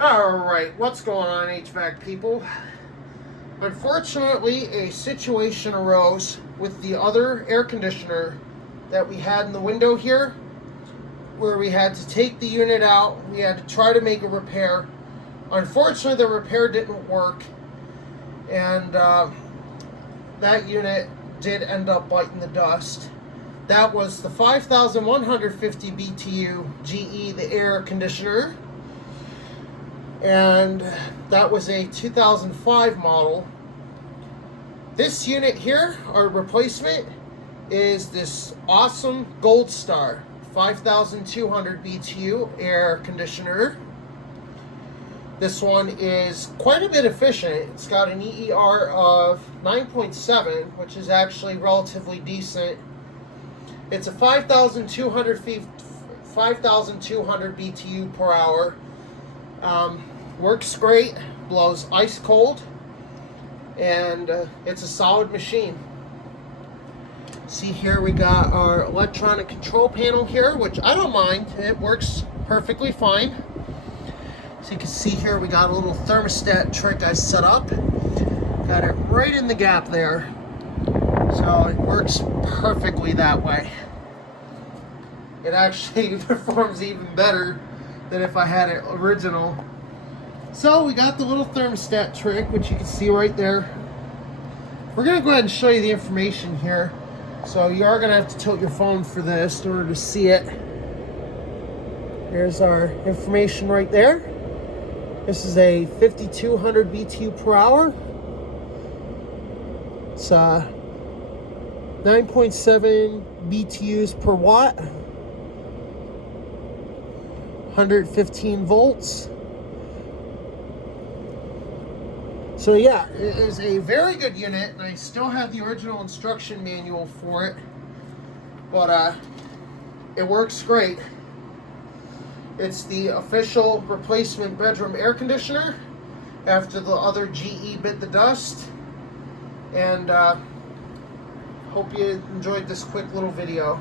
Alright, what's going on, HVAC people? Unfortunately, a situation arose with the other air conditioner that we had in the window here, where we had to take the unit out. We had to try to make a repair. Unfortunately, the repair didn't work, and that unit did end up biting the dust. That was the 5,150 BTU GE, the air conditioner. And that was a 2005 model. This unit here, our replacement, is this awesome Gold Star 5200 BTU air conditioner. This one is quite a bit efficient. It's got an EER of 9.7, which is actually relatively decent. It's a 5,200 BTU per hour. Works great, blows ice cold, and it's a solid machine. See here, we got our electronic control panel here, which I don't mind. It works perfectly fine. So you can see here, we got a little thermostat trick I set up. Got it right in the gap there. So it works perfectly that way. It actually performs even better than if I had it original. So we got the little thermostat trick, which you can see right there. We're going to go ahead and show you the information here. So you are going to have to tilt your phone for this in order to see it. There's our information right there. This is a 5200 BTU per hour. It's 9.7 BTUs per watt. 115 volts. So yeah, it is a very good unit, and I still have the original instruction manual for it, but it works great. It's the official replacement bedroom air conditioner after the other GE bit the dust, and hope you enjoyed this quick little video.